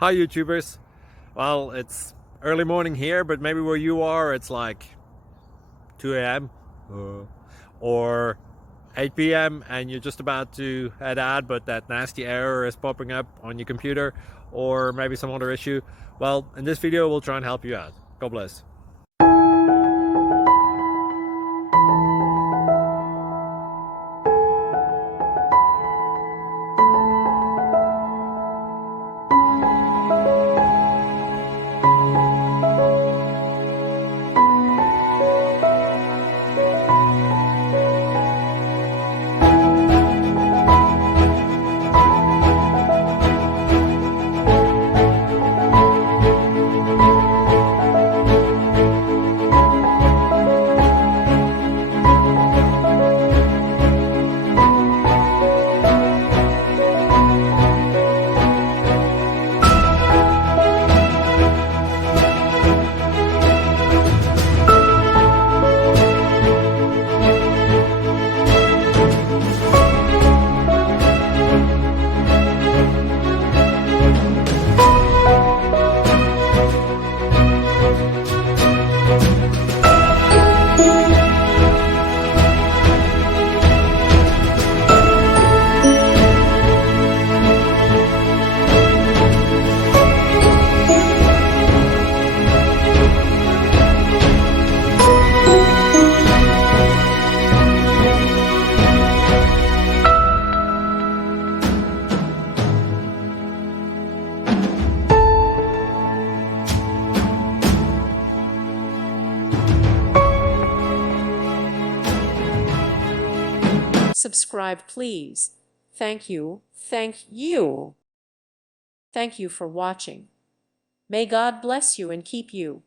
Hi YouTubers. Well, it's early morning here, but maybe where you are it's like 2 a.m. or 8 p.m. and you're just about to head out, but that nasty error is popping up on your computer, or maybe some other issue. Well, in this video we'll try and help you out. God bless. Subscribe, please. Thank you. Thank you. Thank you for watching. May God bless you and keep you.